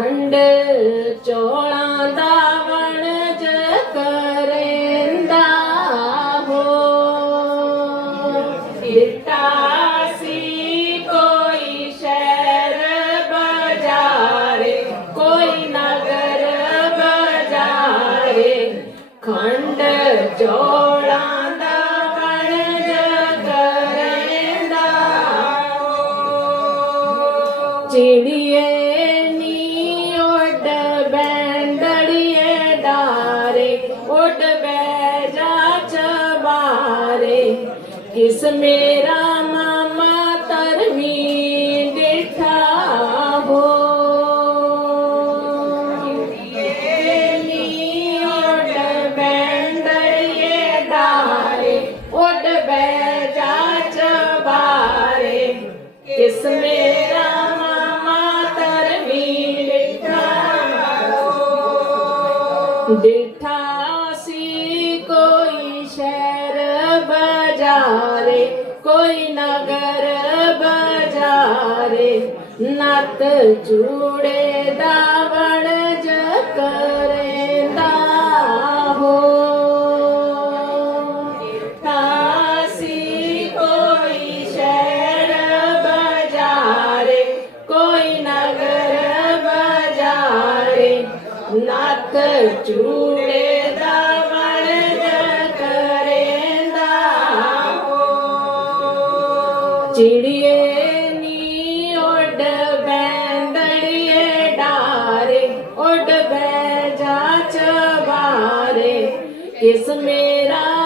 घंड चोड़ा दावण ज करेंदा हो। सी कोई शहर बजारे, कोई नगर बजारे, खंड चोड़ा बैजा चबारे किस मेरा मा ਨਤ ਜੂੜੇ ਦਾ ਬਣ ਜ ਕਰੇਂਦਾ ਹੋ। ਕੋਈ ਸ਼ਹਿਰ ਬਜਾਰੇ, ਕੋਈ ਨਗਰ ਬਜਾਰੇ, ਨਤ ਜੂੜੇ ਦਾ Isso Esmeralda.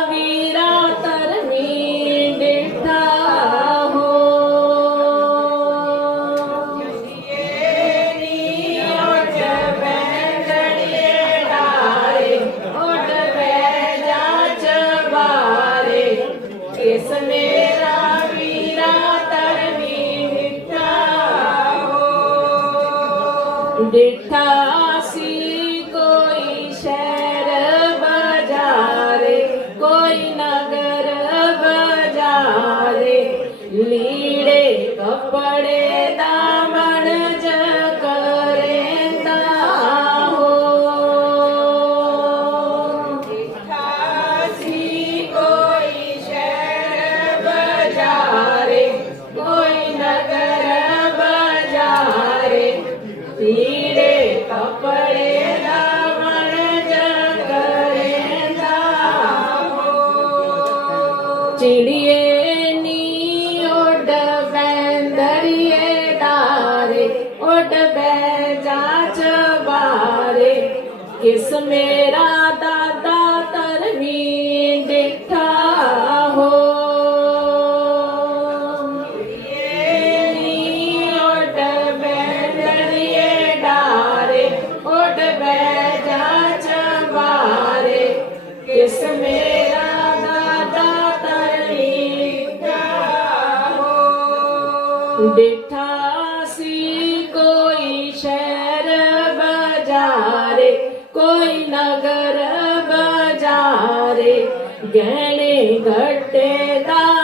ਮੇਰਾ ਦਾ गहने घटे दा।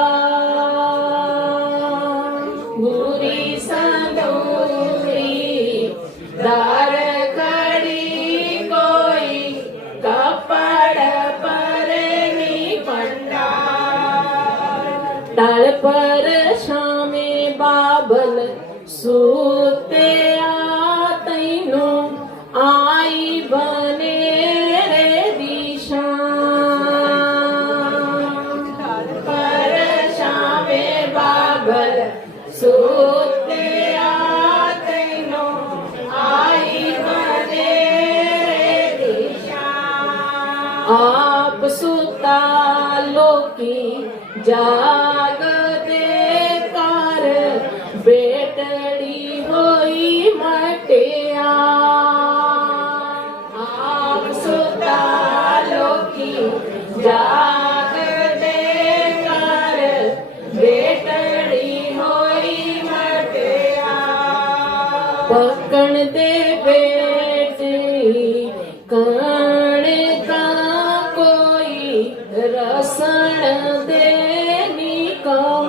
पर शामे बाबल सूते आतैनो आई बने दिशा। पर शामे आई बने दिशा। आप सुता लोकी जा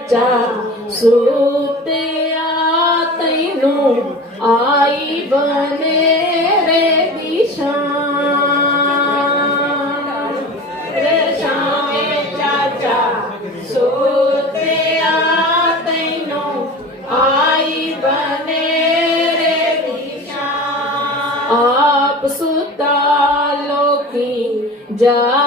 ਬੱਚਾ ਸੂਤਿਆ ਤੈਨੂੰ ਆਈ ਬਨੇਰੇ ਦੀ ਸ਼ਾਮ ਰੇ ਸ਼ਾਮੇ ਚਾਚਾ ਸੂਤਿਆ ਤੈਨੂੰ ਆਈ ਬਨੇਰੇ ਦੀ ਸ਼ਾਮ ਆਪ ਸੁਤਾ ਲੋਕੀ ਜਾ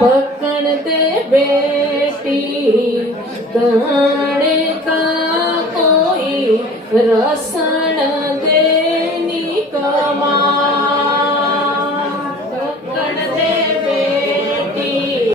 ਪਕਣ ਦੇ ਬੇਟੀ ਕਹਾਣੇ ਕਾ ਕੋਈ ਰਸਾ